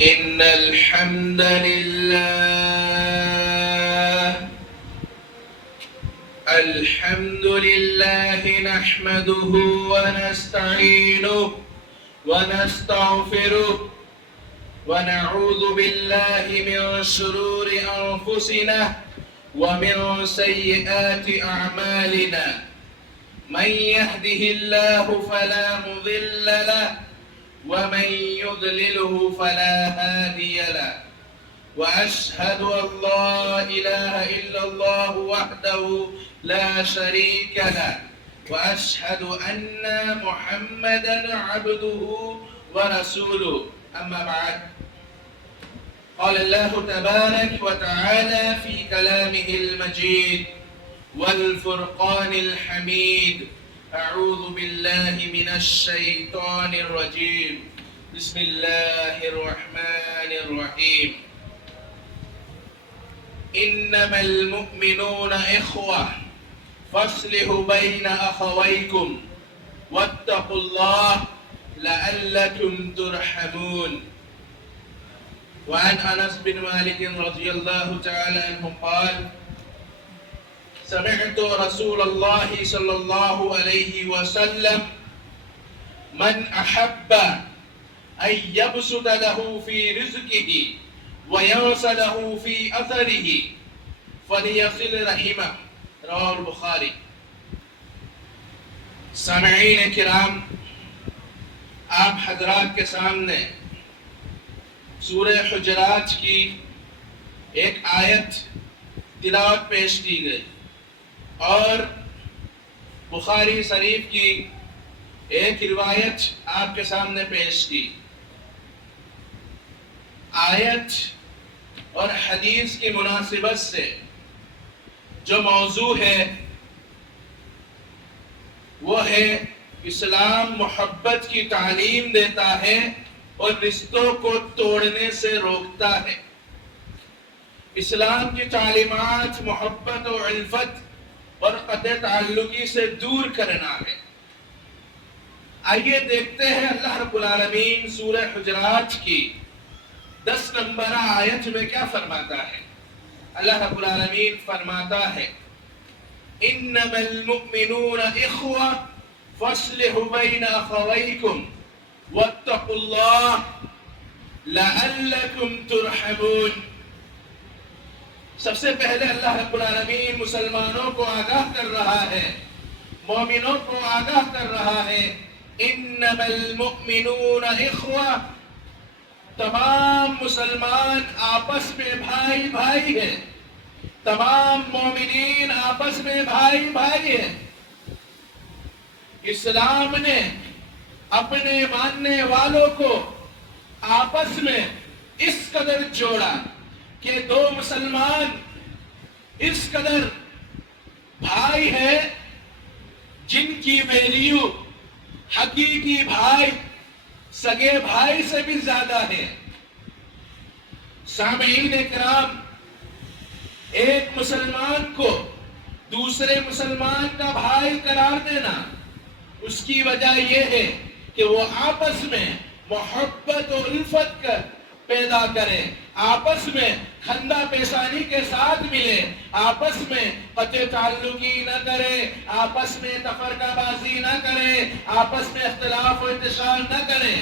إن الحمد لله نحمده ونستعينه ونستغفره ونعوذ بالله من شرور أنفسنا ومن سيئات أعمالنا. من يهده الله فلا مضل له ومن يضلله فلا هادي له. وأشهد أن لا إله إلا الله وحده لا شريك له وأشهد أن محمدا عبده ورسوله. أما بعد، قال الله تبارك وتعالى في كلامه المجيد والفرقان الحميد: أعوذ بالله من الشيطان الرجيم. بسم الله الرحمن الرحيم. إنما المؤمنون إخوة فاصلحوا بين أخويكم واتقوا الله لعلكم ترحمون. وعن أنس بن مالك رضي الله تعالى عنه قال: سمعت رسول الله صلى الله عليه وسلم: من أحب أن يبسط له في رزقه وينسى له في أثره فليصل رحمه. رواه البخاری. سامعین کرام، آپ حضرات کے سامنے سورہ حجرات کی ایک آیت تلاوت پیش کی گئی اور بخاری شریف کی ایک روایت آپ کے سامنے پیش کی. آیت اور حدیث کی مناسبت سے جو موضوع ہے وہ ہے اسلام محبت کی تعلیم دیتا ہے اور رشتوں کو توڑنے سے روکتا ہے. اسلام کی تعلیمات محبت و الفت اور قطع تعلقی سے دور کرنا ہے. آئیے دیکھتے ہیں اللہ رب العالمین سورہ حجرات کی 10 نمبر آیت میں کیا فرماتا ہے. اللہ رب العالمین فرماتا ہے: انما المؤمنون اخوة فاصلحوا بين اخويكم واتقوا الله لعلكم ترحمون. سب سے پہلے اللہ رب العالمین مسلمانوں کو آگاہ کر رہا ہے، مومنوں کو آگاہ کر رہا ہے. انما المؤمنون اخوة، تمام مسلمان آپس میں بھائی بھائی ہیں، تمام مومنین آپس میں بھائی بھائی ہیں. اسلام نے اپنے ماننے والوں کو آپس میں اس قدر جوڑا کہ دو مسلمان اس قدر بھائی ہیں جن کی ویلیو حقیقی بھائی سگے بھائی سے بھی زیادہ ہے. سامعین کرام، ایک مسلمان کو دوسرے مسلمان کا بھائی قرار دینا اس کی وجہ یہ ہے کہ وہ آپس میں محبت و الفت پیدا کرے، آپس میں خندہ پیشانی کے ساتھ ملے، آپس میں قطع تعلقی نہ کرے، آپس میں تفرقہ بازی نہ کرے، آپس میں اختلاف و انتشار نہ کرے.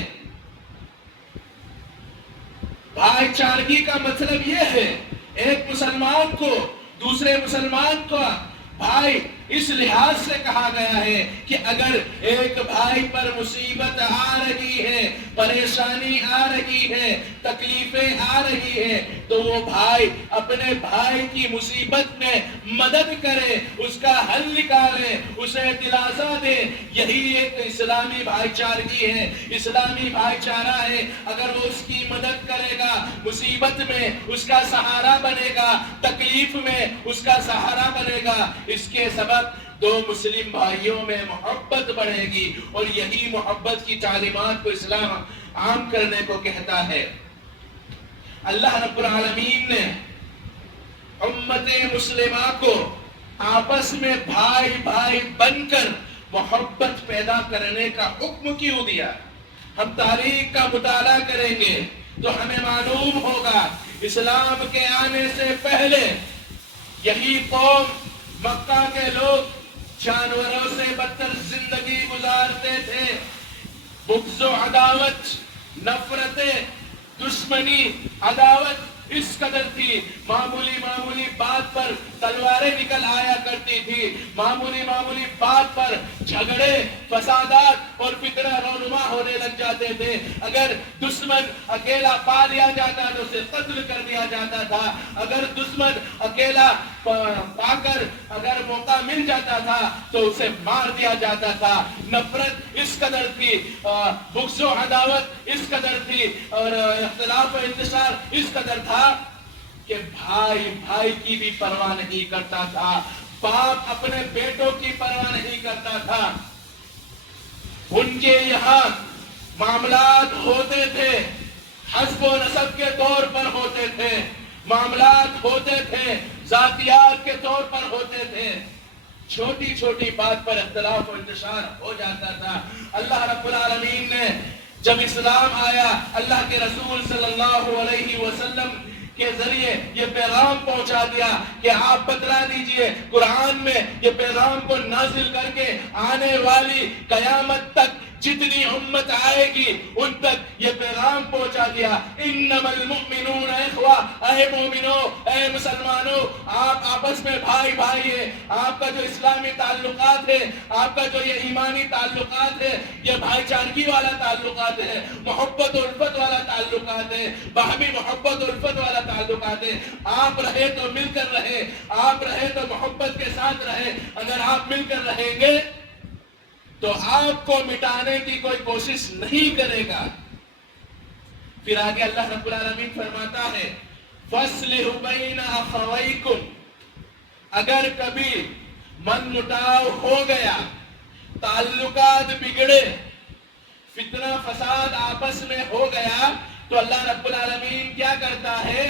بھائی چارگی کا مطلب یہ ہے ایک مسلمان کو دوسرے مسلمان کو بھائی اس لحاظ سے کہا گیا ہے کہ اگر ایک بھائی پر مصیبت آ رہی ہے، پریشانی آ رہی ہے، تکلیفیں آ رہی ہے تو وہ بھائی اپنے بھائی کی مصیبت میں مدد کرے، اس کا حل نکالے، اسے دلاسا دے. یہی ایک اسلامی بھائی چارگی ہے، اسلامی بھائی چارہ ہے. اگر وہ اس کی مدد کرے گا، مصیبت میں اس کا سہارا بنے گا، تکلیف میں اس کا سہارا بنے گا، اس کے سبب دو مسلم بھائیوں میں محبت بڑھے گی. اور یہی محبت کی تعلیمات کو اسلام عام کرنے کو کہتا ہے. اللہ رب العالمین نے امت مسلمہ کو آپس میں بھائی بھائی بن کر محبت پیدا کرنے کا حکم کیوں دیا؟ ہم تاریخ کا مطالعہ کریں گے تو ہمیں معلوم ہوگا اسلام کے آنے سے پہلے یہی قوم مکہ کے لوگ جانوروں سے بدتر زندگی گزارتے تھے. بغض و عداوت، نفرتیں، دشمنی، عداوت اس قدر تھی. معمولی بات پر تلواریں نکل آیا کرتی تھی. معمولی بات پر جھگڑے، فسادات اور فتنہ رونما ہونے لگ جاتے تھے. اگر دشمن اکیلا پا لیا جاتا تو اسے قتل کر دیا جاتا تھا. اگر دشمن اکیلا پا کر اگر موقع مل جاتا تھا تو اسے مار دیا جاتا تھا. نفرت اس قدر تھی، بغض و عداوت اس قدر تھی، اور اختلاف و انتشار اس قدر تھا کہ بھائی کی بھی پرواہ نہیں کرتا تھا، باپ اپنے بیٹوں کی پرواہ نہیں کرتا تھا. ان کے یہاں معاملات ہوتے تھے حسب و نسب کے طور پر ہوتے تھے، معاملات ہوتے تھے ذاتیات کے طور پر ہوتے تھے. چھوٹی بات پر اختلاف و انتشار ہو جاتا تھا. اللہ رب العالمین نے جب اسلام آیا، اللہ کے رسول صلی اللہ علیہ وسلم کے ذریعے یہ پیغام پہنچا دیا کہ آپ بتلا دیجئے قرآن میں یہ پیغام کو نازل کر کے آنے والی قیامت تک جتنی امت آئے گی ان تک یہ پیغام پہنچا دیا. انما المؤمنون اخوہ، اے مومنو، اے مسلمانوں، آپ آپس میں بھائی ہے. آپ کا جو اسلامی تعلقات ہے، آپ کا جو یہ ایمانی تعلقات ہے، یہ بھائی چارگی والا تعلقات ہے، محبت و الفت والا تعلقات ہے، باہمی محبت و الفت والا تعلقات ہے. آپ رہے تو مل کر رہے، آپ رہے تو محبت کے ساتھ رہے. اگر آپ مل کر رہیں گے تو آپ کو مٹانے کی کوئی کوشش نہیں کرے گا. پھر آگے اللہ رب العالمین فرماتا ہے فَاصْلِحُوا بَيْنَ أَخَوَيْكُمْ، اگر کبھی من مٹاؤ ہو گیا، تعلقات بگڑے، فتنہ فساد آپس میں ہو گیا، تو اللہ رب العالمین کیا کرتا ہے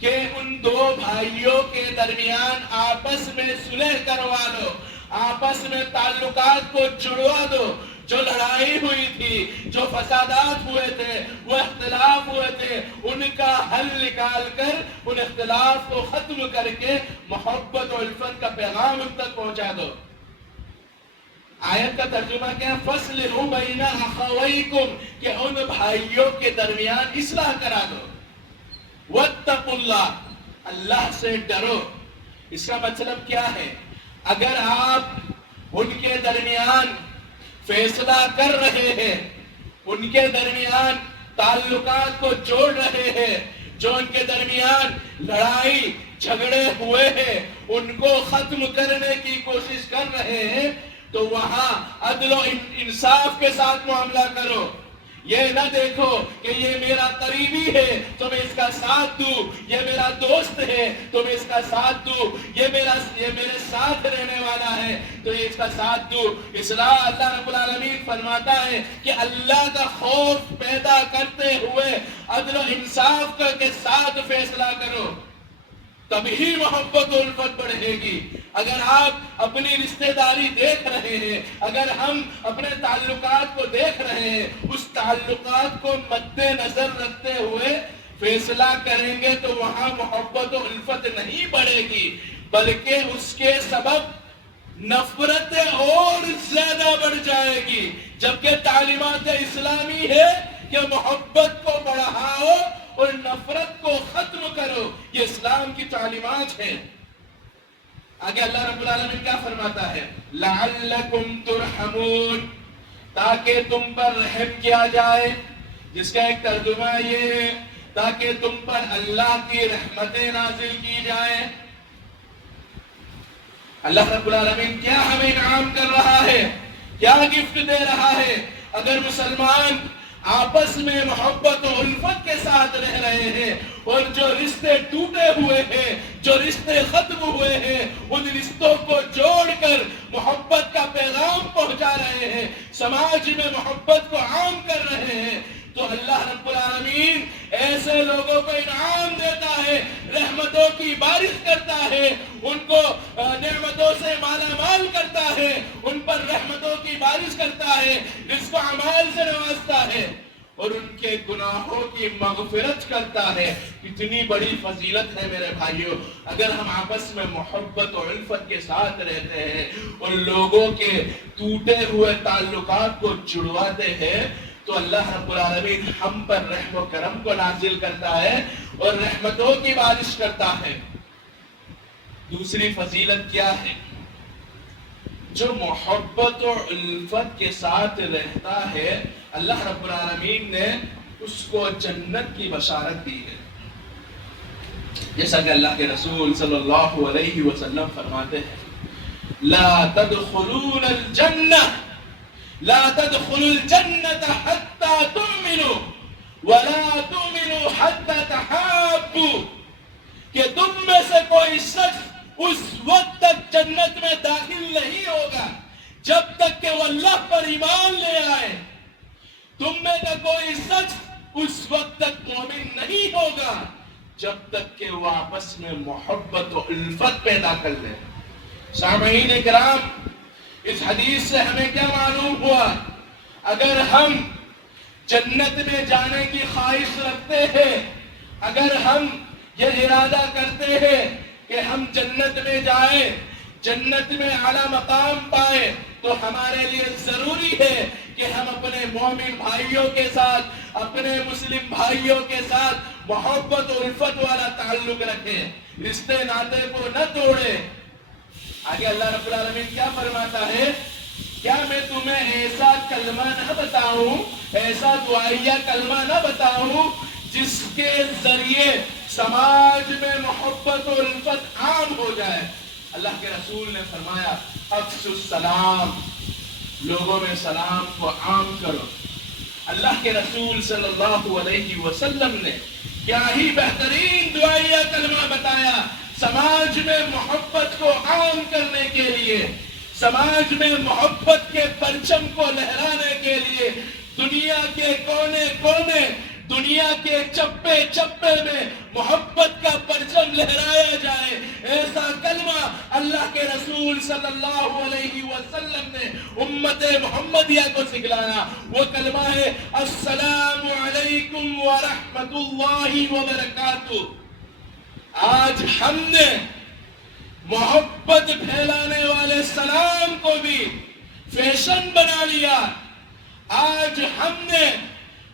کہ ان دو بھائیوں کے درمیان آپس میں صلح کروا دو، آپس میں تعلقات کو جڑوا دو. جو لڑائی ہوئی تھی، جو فسادات ہوئے تھے، وہ اختلاف ہوئے تھے، ان کا حل نکال کر ان اختلاف کو ختم کر کے محبت و الفت کا پیغام ان تک پہنچا دو. آیت کا ترجمہ کیا؟ فَاصْلِحُوا بَيْنَ أَخَوَيْكُمْ، کہ ان بھائیوں کے درمیان اصلاح کرا دو. وَاتَّقُوا اللَّهَ، اللہ سے ڈرو. اس کا مطلب کیا ہے؟ اگر آپ ان کے درمیان فیصلہ کر رہے ہیں، ان کے درمیان تعلقات کو جوڑ رہے ہیں، جو ان کے درمیان لڑائی جھگڑے ہوئے ہیں ان کو ختم کرنے کی کوشش کر رہے ہیں، تو وہاں عدل و انصاف کے ساتھ معاملہ کرو. یہ نہ دیکھو کہ یہ میرا قریبی ہے تو میں اس کا ساتھ دوں، یہ میرا دوست ہے تو میں اس کا ساتھ دوں، یہ میرے ساتھ رہنے والا ہے تو یہ اس کا ساتھ دوں. اصلاح اللہ رب العالمین فرماتا ہے کہ اللہ کا خوف پیدا کرتے ہوئے عدل و انصاف کے ساتھ فیصلہ کرو، تبھی محبت و الفت بڑھے گی. اگر آپ اپنی رشتہ داری دیکھ رہے ہیں، اگر ہم اپنے تعلقات کو دیکھ رہے ہیں، اس تعلقات کو مد نظر رکھتے ہوئے فیصلہ کریں گے تو وہاں محبت و الفت نہیں بڑھے گی، بلکہ اس کے سبب نفرت اور زیادہ بڑھ جائے گی. جبکہ تعلیمات اسلامی ہے کہ محبت کو بڑھاؤ اور نفرت کو ختم کرو، یہ اسلام کی تعلیمات ہیں. آگے اللہ رب العالمین کیا فرماتا ہے؟ لَعَلَّكُمْ تُرْحَمُونَ، تاکہ تم پر رحم کیا جائے، جس کا ایک ترجمہ یہ ہے تاکہ تم پر اللہ کی رحمتیں نازل کی جائیں. اللہ رب العالمین کیا ہمیں انعام کر رہا ہے، کیا گفٹ دے رہا ہے؟ اگر مسلمان آپس میں محبت و الفت کے ساتھ رہ رہے ہیں اور جو رشتے ٹوٹے ہوئے ہیں، جو رشتے ختم ہوئے ہیں، ان رشتوں کو جوڑ کر محبت کا پیغام پہنچا رہے ہیں، سماج میں محبت کو عام کر رہے ہیں، تو اللہ رب العالمین ایسے لوگوں کو انعام دیتا ہے، رحمتوں کی بارش کرتا ہے، ان کو نعمتوں سے مالا مال کرتا ہے، ان پر رحمتوں کی بارش کرتا ہے، رزق و اعمال سے نوازتا ہے. اور ان کے گناہوں کی مغفرت کرتا ہے. کتنی بڑی فضیلت ہے میرے بھائیوں. اگر ہم آپس میں محبت اور الفت کے ساتھ رہتے ہیں اور لوگوں کے ٹوٹے ہوئے تعلقات کو جڑواتے ہیں تو اللہ رب العالمین ہم پر رحم و کرم کو نازل کرتا ہے اور رحمتوں کی بارش کرتا ہے. دوسری فضیلت کیا ہے؟ جو محبت اور الفت کے ساتھ رہتا ہے اللہ رب العالمین نے اس کو جنت کی بشارت دی ہے. جیسا کہ اللہ کے رسول صلی اللہ علیہ وسلم فرماتے ہیں لا تدخلون الجنہ لا تدخلوا الجنة حتى تؤمنوا ولا تؤمنوا حتى تحابوا کہ تم میں سے کوئی شخص اس وقت تک جنت میں داخل نہیں ہوگا جب تک کہ وہ اللہ پر ایمان لے آئے. تم میں کا کوئی شخص اس وقت تک مومن نہیں ہوگا جب تک کہ وہ آپس میں محبت و الفت پیدا کر لے. سامعین کرام، اس حدیث سے ہمیں کیا معلوم ہوا؟ اگر ہم جنت میں جانے کی خواہش رکھتے ہیں، اگر ہم یہ ارادہ کرتے ہیں کہ ہم جنت میں جائیں، جنت میں اعلیٰ مقام پائے، تو ہمارے لیے ضروری ہے کہ ہم اپنے مومن بھائیوں کے ساتھ، اپنے مسلم بھائیوں کے ساتھ محبت اور الفت والا تعلق رکھیں، رشتے ناطے کو نہ توڑیں. آگے اللہ رب العالمین کیا فرماتا ہے؟ کیا میں تمہیں ایسا کلمہ نہ بتاؤں، ایسا دعائیہ کلمہ نہ بتاؤں جس کے ذریعے سماج میں محبت اور الفت عام ہو جائے؟ اللہ کے رسول نے فرمایا افشوا السلام، لوگوں میں سلام کو عام کرو. اللہ کے رسول صلی اللہ علیہ وسلم نے کیا ہی بہترین دعائیہ کلمہ بتایا سماج میں محبت کو عام کرنے کے لیے، سماج میں محبت کے پرچم کو لہرانے کے لیے، دنیا کے کونے کونے، دنیا کے چپے چپے میں محبت کا پرچم لہرایا جائے. ایسا کلمہ اللہ کے رسول صلی اللہ علیہ وسلم نے امت محمدیہ کو سکھلایا. وہ کلمہ ہے السلام علیکم ورحمۃ اللہ وبرکاتہ. آج ہم نے محبت پھیلانے والے سلام کو بھی فیشن بنا لیا. آج ہم نے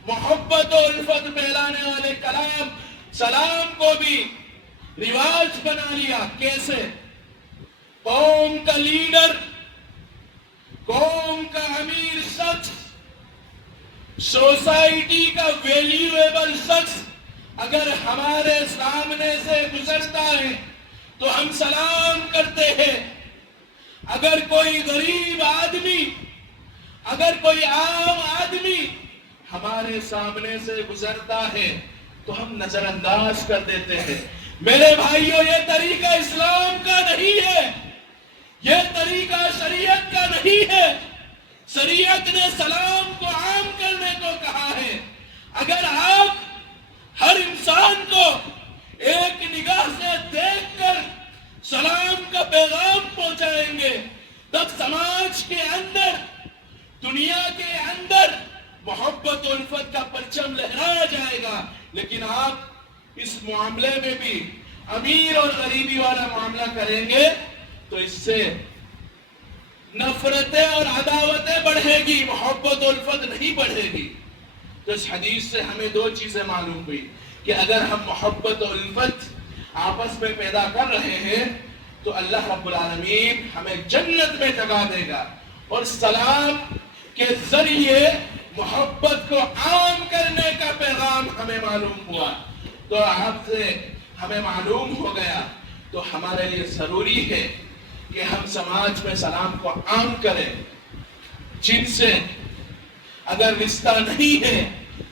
محبت و الفت پھیلانے والے کلام سلام کو بھی رواج بنا لیا. کیسے؟ قوم کا لیڈر، قوم کا امیر شخص، سوسائٹی کا ویلیویبل شخص اگر ہمارے سامنے سے گزرتا ہے تو ہم سلام کرتے ہیں. اگر کوئی غریب آدمی، اگر کوئی عام آدمی ہمارے سامنے سے گزرتا ہے تو ہم نظر انداز کر دیتے ہیں. میرے بھائیوں، یہ طریقہ اسلام کا نہیں ہے، یہ طریقہ شریعت کا نہیں ہے. شریعت نے سلام کو عام کرنے کو کہا ہے. اگر آپ ہر انسان کو ایک نگاہ سے دیکھ کر سلام کا پیغام پہنچائیں گے تب سماج کے اندر، دنیا کے اندر محبت و الفت کا پرچم لہرایا جائے گا. لیکن آپ اس معاملے میں بھی امیر اور غریبی والا معاملہ کریں گے تو اس سے نفرتیں اور عداوتیں بڑھے گی، محبت و الفت نہیں بڑھے گی. تو اس حدیث سے ہمیں دو چیزیں معلوم ہوئی کہ اگر ہم محبت و الفت آپس میں پیدا کر رہے ہیں تو اللہ رب العالمین ہمیں جنت میں جگہ دے گا. اور سلام کے ذریعے محبت کو عام کرنے کا پیغام ہمیں معلوم ہوا. تو آپ سے ہمیں معلوم ہو گیا تو ہمارے لیے ضروری ہے کہ ہم سماج میں سلام کو عام کریں. جن سے اگر رشتہ نہیں ہے،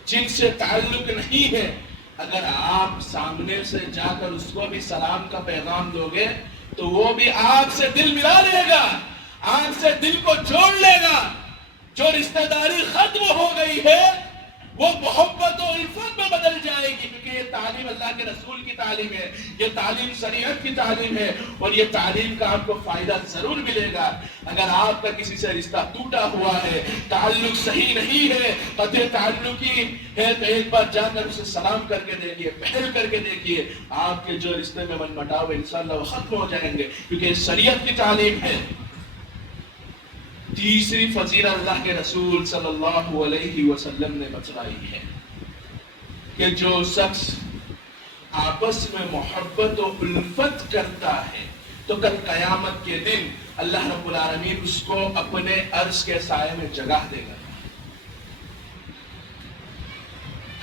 جن سے تعلق نہیں ہے، اگر آپ سامنے سے جا کر اس کو بھی سلام کا پیغام دو گے تو وہ بھی آپ سے دل ملا لے گا، آپ سے دل کو جوڑ لے گا. جو رشتہ داری ختم ہو گئی ہے وہ محبت و الفت میں بدل جائے گی، کیونکہ یہ تعلیم اللہ کے رسول کی تعلیم ہے، یہ تعلیم شریعت کی تعلیم ہے، اور یہ تعلیم کا آپ کو فائدہ ضرور ملے گا۔ اگر آپ کا کسی سے رشتہ ٹوٹا ہوا ہے، تعلق صحیح نہیں ہے، قطع تعلقی ہے، تو ایک بار جا کر اسے سلام کر کے دیکھیے، پہل کر کے دیکھیے، آپ کے جو رشتے میں من مٹاو انشاءاللہ وہ ختم ہو جائیں گے، کیونکہ شریعت کی تعلیم ہے۔ تیسری فضیلت اللہ کے رسول صلی اللہ علیہ وسلم نے بتلائی ہے کہ جو شخص آپس میں محبت و الفت کرتا ہے تو کل قیامت کے دن اللہ رب العالمین اس کو اپنے عرش کے سائے میں جگہ دے گا۔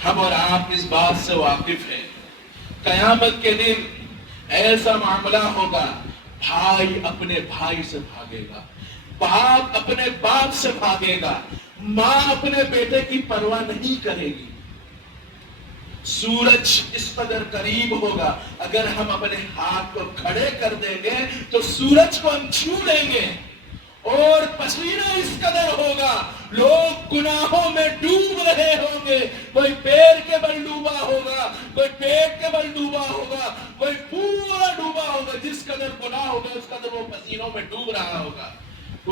ہم اور آپ اس بات سے واقف ہیں، قیامت کے دن ایسا معاملہ ہوگا، بھائی اپنے بھائی سے بھاگے گا، باپ اپنے باپ سے بھاگے گا، ماں اپنے بیٹے کی پرواہ نہیں کرے گی۔ سورج اس قدر قریب ہوگا، اگر ہم اپنے ہاتھ کو کھڑے کر دیں گے تو سورج کو ہم چھو لیں گے، اور پسینہ اس قدر ہوگا، لوگ گناہوں میں ڈوب رہے ہوں گے، کوئی پیر کے بل ڈوبا ہوگا، کوئی پیٹ کے بل ڈوبا ہوگا، کوئی پورا ڈوبا ہوگا، جس قدر گناہ ہوگا اس قدر وہ پسینوں میں ڈوب رہا ہوگا۔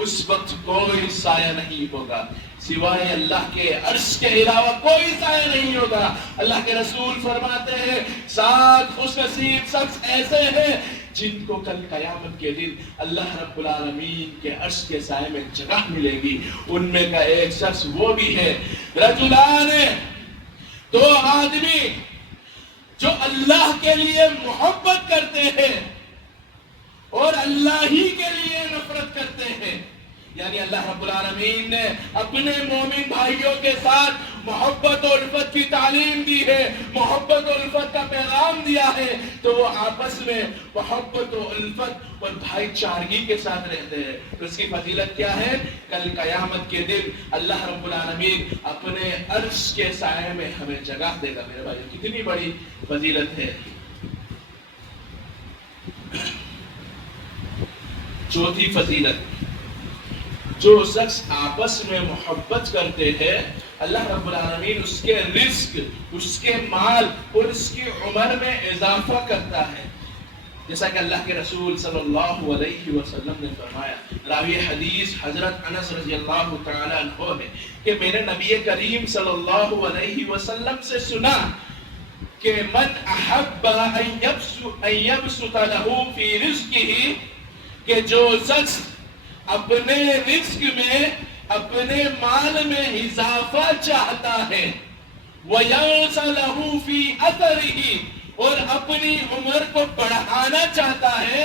اس وقت کوئی سایہ نہیں ہوگا، سوائے اللہ کے عرش کے علاوہ کوئی سایہ نہیں ہوگا۔ اللہ کے رسول فرماتے ہیں 7 خوش نصیب شخص ایسے ہیں جن کو کل قیامت کے دن اللہ رب العالمین کے عرش کے سائے میں جگہ ملے گی۔ ان میں کا ایک شخص وہ بھی ہے، رجلان، 2 آدمی جو اللہ کے لیے محبت کرتے ہیں اور اللہ ہی کے لیے نفرت کرتے ہیں۔ یعنی اللہ رب العالمین نے اپنے مومن بھائیوں کے ساتھ محبت و الفت کی تعلیم دی ہے، محبت و الفت کا پیغام دیا ہے، تو وہ آپس میں محبت و الفت اور بھائی چارگی کے ساتھ رہتے ہیں۔ تو اس کی فضیلت کیا ہے؟ کل قیامت کے دن اللہ رب العالمین اپنے عرش کے سائے میں ہمیں جگہ دے گا۔ میرے بھائی کتنی بڑی فضیلت ہے۔ چوتھی فضیلت، جو شخص آپس میں محبت کرتے ہیں اللہ رب العالمین اس کے رزق، اس کے مال اور اس کی عمر میں اضافہ کرتا ہے۔ جیسا کہ اللہ کے رسول صلی اللہ علیہ وسلم نے فرمایا، راوی حدیث حضرت انس رضی اللہ تعالی عنہ ہے کہ میں نے نبی کریم صلی اللہ علیہ وسلم سے سنا کہ من احب ان یبسط له فی رزقہ، کہ جو شخص اپنے رزق میں، اپنے مال میں اضافہ چاہتا ہے، وَيَنْسَ لَهُ فِي أَثَرِهِ، اور اپنی عمر کو بڑھانا چاہتا ہے،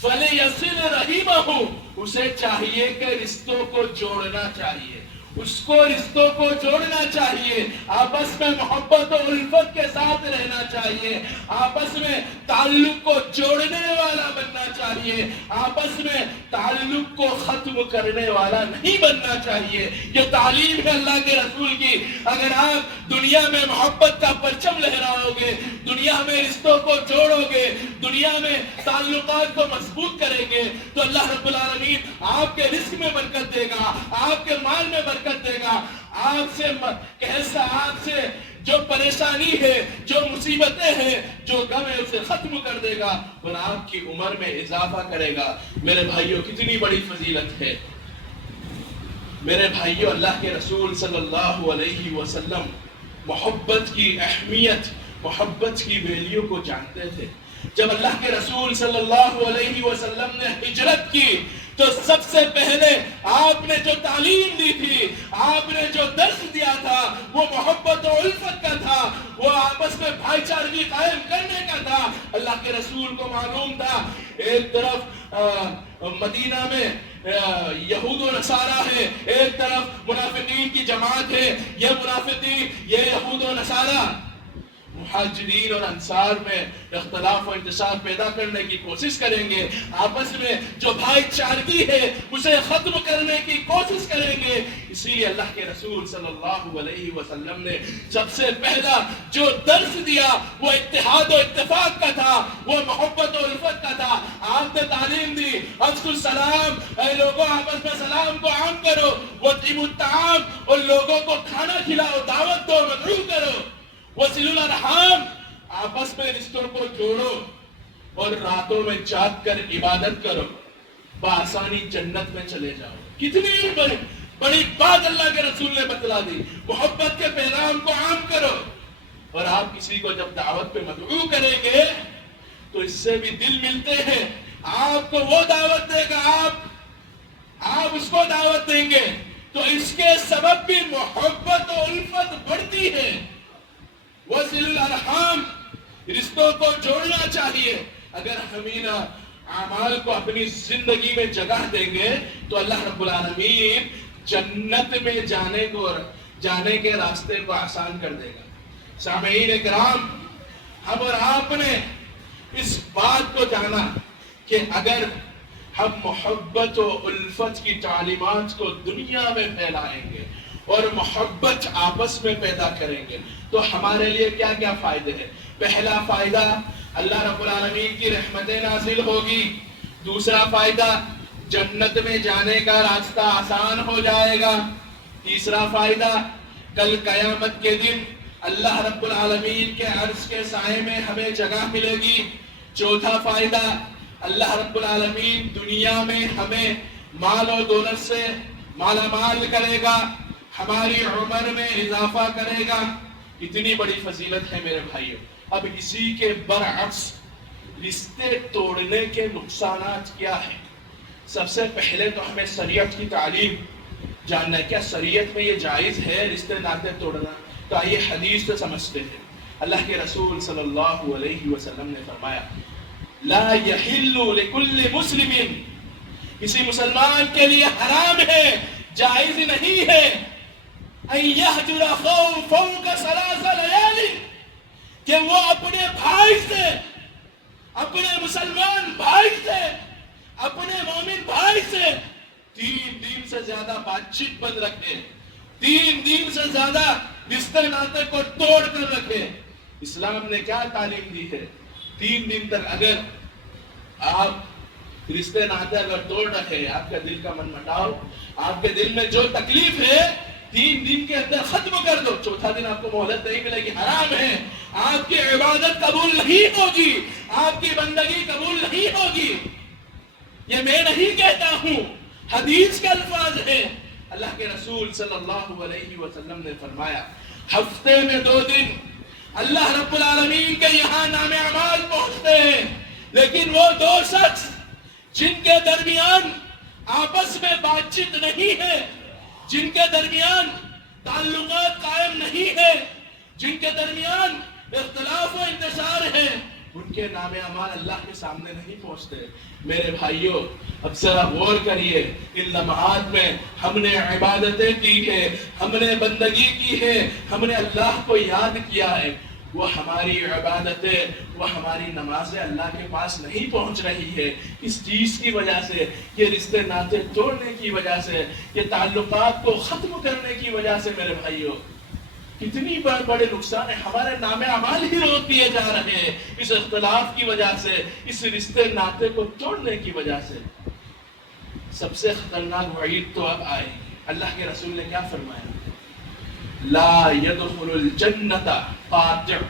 فَلْيَصِلْ رَحِمَهُ، اسے چاہیے کہ رشتوں کو جوڑنا چاہیے، اس کو رشتوں کو جوڑنا چاہیے، آپس میں محبت و الفت کے ساتھ رہنا چاہیے، آپس میں تعلق کو جوڑنے والا بننا چاہیے، آپس میں تعلق کو ختم کرنے والا نہیں بننا چاہیے۔ یہ تعلیم ہے اللہ کے رسول کی۔ اگر آپ دنیا میں محبت کا پرچم لہراؤ گے، دنیا میں رشتوں کو جوڑو گے، دنیا میں تعلقات کو مضبوط کریں گے، تو اللہ رب العالمین آپ کے رزق میں برکت دے گا، آپ کے مال میں برکت دے گا، آپ سے جو پریشانی ہے، جو مصیبتیں ہیں، جو غم ہے اسے ختم کر دے گا اور آپ کی عمر میں اضافہ کرے گا۔ میرے بھائیوں کتنی بڑی فضیلت ہے۔ میرے بھائیوں اللہ کے رسول صلی اللہ علیہ وسلم محبت کی اہمیت، محبت کی ویلیو کو جانتے تھے۔ جب اللہ کے رسول صلی اللہ علیہ وسلم نے ہجرت کی تو سب سے پہلے آپ نے جو تعلیم دی تھی، آپ نے جو درس دیا تھا، وہ محبت و الفت کا تھا، وہ آپس میں بھائی چارگی قائم کرنے کا تھا۔ اللہ کے رسول کو معلوم تھا ایک طرف مدینہ میں یہود و نصارہ ہے، ایک طرف منافقین کی جماعت ہے، یہ منافقین، یہ یہود و نصارہ مہاجرین اور انصار میں اختلاف و انتشار پیدا کرنے کی کوشش کریں گے، آپس میں جو بھائی چارگی ہے اسے ختم کرنے کی کوشش کریں گے۔ اسی لیے اللہ کے رسول صلی اللہ علیہ وسلم نے سب سے پہلا جو درس دیا وہ اتحاد و اتفاق کا تھا، وہ محبت و الفت کا تھا۔ آپ نے تعلیم دی افشوا السلام، اے لوگوں آپس میں سلام کو عام کرو، وَاطْعِمُوا الطَّعَامَ، اور لوگوں کو کھانا کھلاؤ، دعوت دو، مدعو کرو، وَصِلُوا الْأَرْحَامَ، آپس میں رشتوں کو جوڑو، اور راتوں میں جاگ کر عبادت کرو، بآسانی جنت میں چلے جاؤ۔ کتنی بڑی بات اللہ کے رسول نے بتلا دی۔ محبت کے پیغام کو عام کرو، اور آپ کسی کو جب دعوت پہ مدعو کریں گے تو اس سے بھی دل ملتے ہیں، آپ کو وہ دعوت دے گا، آپ اس کو دعوت دیں گے تو اس کے سبب بھی محبت و الفت بڑھتی ہے۔ وَصِلُوا الْأَرْحَامَ، رشتوں کو جوڑنا چاہیے۔ اگر ہم ان اعمال کو اپنی زندگی میں جگہ دیں گے تو اللہ رب العالمین جنت میں جانے کے راستے کو آسان کر دے گا۔ سامعین اکرام، ہم اور آپ نے اس بات کو جانا کہ اگر ہم محبت و الفت کی تعلیمات کو دنیا میں پھیلائیں گے اور محبت آپس میں پیدا کریں گے تو ہمارے لیے کیا کیا فائدے ہیں؟ پہلا فائدہ، اللہ رب العالمین کی رحمتیں نازل ہوگی۔ دوسرا فائدہ، جنت میں جانے کا راستہ آسان ہو جائے گا۔ تیسرا فائدہ، کل قیامت کے دن اللہ رب العالمین کے عرش کے سائے میں ہمیں جگہ ملے گی۔ چوتھا فائدہ، اللہ رب العالمین دنیا میں ہمیں مال و دولت سے مالا مال کرے گا، ہماری عمر میں اضافہ کرے گا۔ اتنی بڑی فضیلت ہے میرے بھائیو۔ اب اسی کے برعکس رشتے توڑنے کے نقصانات کیا ہیں؟ سب سے پہلے تو ہمیں شریعت کی تعلیم جاننا ہے۔ کیا شریعت میں یہ جائز ہے رشتے ناطے توڑنا؟ تو آئیے حدیث سے سمجھتے ہیں۔ اللہ کے رسول صلی اللہ علیہ وسلم نے فرمایا، لا یحل لکل مسلم، کسی مسلمان کے لیے حرام ہے، جائز نہیں ہے، ان یہجر اخاہ فوق ثلاث لیال، کہ وہ اپنے بھائی سے، اپنے مسلمان بھائی سے، اپنے مومن بھائی سے 3 دن سے زیادہ بات چیت بند رکھے، 3 دن سے زیادہ رشتے ناطے کو توڑ کر رکھے۔ اسلام نے کیا تعلیم دی ہے؟ 3 دن تک اگر آپ رشتے ناطے اگر توڑ رکھے، آپ کا دل کا من مٹاؤ، آپ کے دل میں جو تکلیف ہے 3 دن کے اندر ختم کر دو۔ چوتھا دن آپ کو مہلت نہیں ملے گی، حرام ہے، آپ کی عبادت قبول نہیں ہوگی، آپ کی بندگی قبول نہیں ہوگی۔ یہ میں نہیں کہتا ہوں، حدیث کے الفاظ ہیں۔ اللہ کے رسول صلی اللہ علیہ وسلم نے فرمایا، ہفتے میں 2 دن اللہ رب العالمین کے یہاں نام اعمال پہنچتے ہیں، لیکن وہ 2 شخص جن کے درمیان آپس میں بات چیت نہیں ہے، جن کے درمیان تعلقات قائم نہیں ہے، جن کے درمیان اختلاف و انتشار ہے، ان کے نام اعمال اللہ کے سامنے نہیں پہنچتے۔ میرے بھائیوں، اب ذرا غور کریے، ان لمحات میں ہم نے عبادتیں کی ہیں، ہم نے بندگی کی ہے، ہم نے اللہ کو یاد کیا ہے، وہ ہماری عبادتیں، وہ ہماری نمازیں اللہ کے پاس نہیں پہنچ رہی ہے۔ اس چیز کی وجہ سے، یہ رشتے ناطے توڑنے کی وجہ سے، یہ تعلقات کو ختم کرنے کی وجہ سے میرے بھائیوں، کتنی بڑے نقصان ہیں۔ ہمارے نام اعمال ہی روک دیے جا رہے ہیں اس اختلاف کی وجہ سے، اس رشتے ناطے کو توڑنے کی وجہ سے۔ سب سے خطرناک وعید تو اب آئے گی۔ اللہ کے رسول نے کیا فرمایا؟ لا يدخل الجنت قاطع،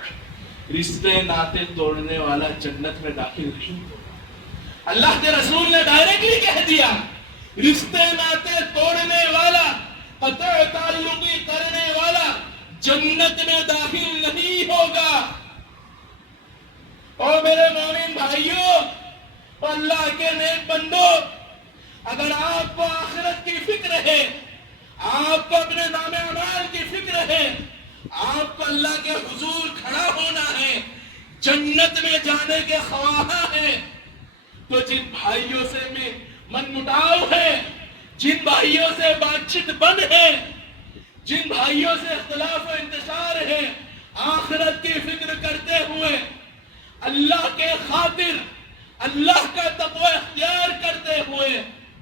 رشتے ناطے توڑنے والا جنت میں داخل نہیں ہوگا۔ اللہ کے رسول نے ڈائریکٹلی کہہ دیا، رشتے ناطے توڑنے والا، قطع تعلقی کرنے والا جنت میں داخل نہیں ہوگا۔ اور میرے مومن بھائیوں، اللہ کے نیک بندو، اگر آپ کو آخرت کی فکر ہے، آپ کو اپنے نام اعمال کی فکر ہے، آپ کو اللہ کے حضور کھڑا ہونا ہے، جنت میں جانے کے خواہاں ہیں، تو جن بھائیوں سے میں من مٹاؤ ہے، جن بھائیوں سے بات چیت بند ہے، جن بھائیوں سے اختلاف و انتشار ہے، آخرت کی فکر کرتے ہوئے، اللہ کے خاطر اللہ کا تقوی اختیار کرتے ہوئے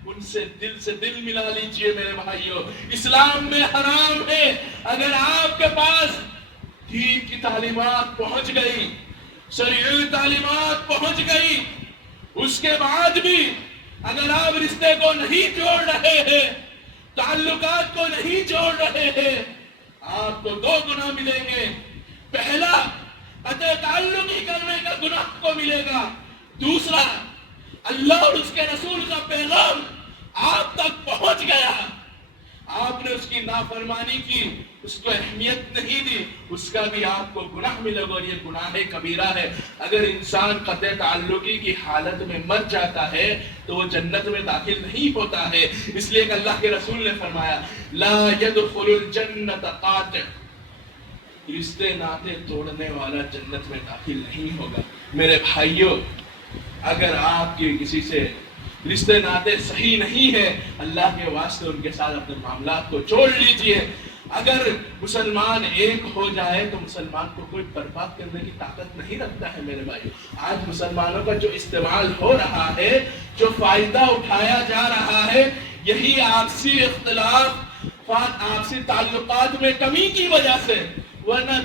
ان سے دل ملا لیجئے میرے بھائیوں۔ اسلام میں حرام ہے اگر آپ کے پاس دین کی تعلیمات پہنچ گئی، شرعی تعلیمات پہنچ گئی، اس کے بعد بھی اگر آپ رشتے کو نہیں جوڑ رہے ہیں، تعلقات کو نہیں جوڑ رہے ہیں، آپ کو 2 گناہ ملیں گے۔ پہلا، قطع تعلق ہی کرنے کا گناہ کو ملے گا۔ دوسرا، اللہ اور اس کے رسول کا پیغام آپ تک پہنچ گیا، آپ نے اس کی نافرمانی کی، اس کو اہمیت نہیں دی، اس کا بھی آپ کو گناہ ملے گا، اور یہ گناہ کبیرہ ہے۔ اگر انسان قطع تعلقی کی حالت میں مر جاتا ہے تو وہ جنت میں داخل نہیں ہوتا ہے۔ اس لیے کہ اللہ کے رسول نے فرمایا لا يدخل الجنت قاطع، رشتے ناطے توڑنے والا جنت میں داخل نہیں ہوگا۔ میرے بھائیوں، اگر آپ کے کسی سے رشتے ناطے صحیح نہیں ہے، اللہ کے واسطے ان کے ساتھ اپنے معاملات کو چھوڑ لیجئے۔ اگر مسلمان ایک ہو جائے تو مسلمان کو کوئی برباد کرنے کی طاقت نہیں رکھتا ہے میرے بھائیوں۔ آج مسلمانوں کا جو استعمال ہو رہا ہے، جو فائدہ اٹھایا جا رہا ہے، یہی آپسی اختلاف، آپسی تعلقات میں کمی کی وجہ سے، ورنہ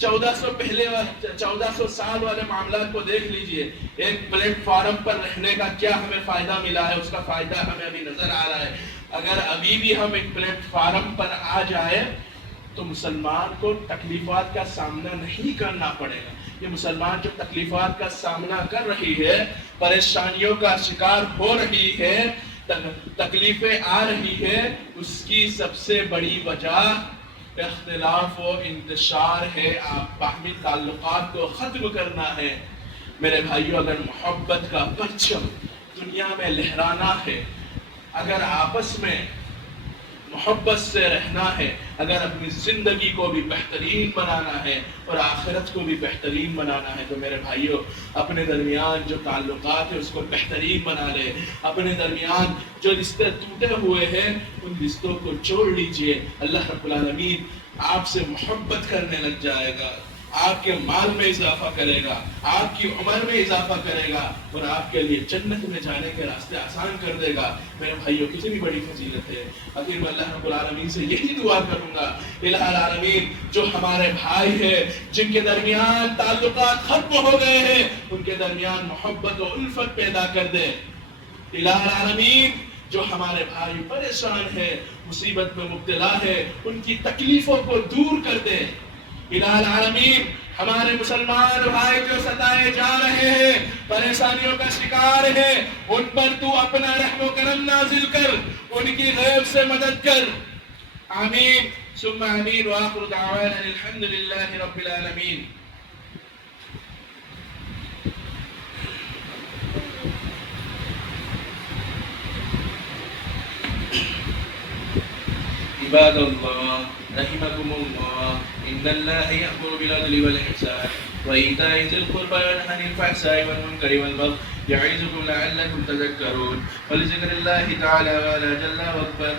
1400 سال والے معاملات کو دیکھ لیجئے۔ ایک پلیٹ فارم پر رہنے کا کیا ہمیں فائدہ ملا ہے، اس کا فائدہ ہمیں ابھی نظر آ رہا ہے۔ اگر ابھی بھی ہم ایک پلیٹ فارم پر آ جائے تو مسلمان کو تکلیفات کا سامنا نہیں کرنا پڑے گا۔ یہ مسلمان جو تکلیفات کا سامنا کر رہی ہے، پریشانیوں کا شکار ہو رہی ہے، تکلیفیں آ رہی ہے، اس کی سب سے بڑی وجہ اختلاف و انتشار ہے۔ آپ باہمی تعلقات کو ختم کرنا ہے۔ میرے بھائیوں، اگر محبت کا پرچم دنیا میں لہرانا ہے، اگر آپس میں محبت سے رہنا ہے، اگر اپنی زندگی کو بھی بہترین بنانا ہے اور آخرت کو بھی بہترین بنانا ہے، تو میرے بھائیوں اپنے درمیان جو تعلقات ہیں اس کو بہترین بنا لے۔ اپنے درمیان جو رشتے ٹوٹے ہوئے ہیں ان رشتوں کو جوڑ لیجئے۔ اللہ رب العالمین آپ سے محبت کرنے لگ جائے گا، آپ کے مال میں اضافہ کرے گا، آپ کی عمر میں اضافہ کرے گا، اور آپ کے لیے جنت میں جانے کے راستے آسان کر دے گا۔ میرے بھائیوں، کتنی بڑی فضیلت ہے۔ آخر میں اللہ رب العالمین سے یہی دعا کروں گا، الہ العالمین جو ہمارے بھائی ہیں جن کے درمیان تعلقات ختم ہو گئے ہیں، ان کے درمیان محبت و الفت پیدا کر دے۔ الہ العالمین جو ہمارے بھائی پریشان ہیں، مصیبت میں مبتلا ہے، ان کی تکلیفوں کو دور کر دے۔ الہ العالمین ہمارے مسلمان بھائی جو ستائے جا رہے ہیں، پریشانیوں کا شکار ہیں، ان پر تو اپنا رحم و کرم نازل کر، ان کی غیب سے مدد کر۔ آمین ثم آمین، وآخر دعوانا الحمدللہ رب العالمین۔ عباد اللہ رحمكم الله إن الله يأمر بالعدل والإحسان وإيتاء ذي القربى وينهى عن الفحشاء والمنكر والبغي يعظكم لعلكم تذكرون ولذكر الله تعالى وعلى جل وعلا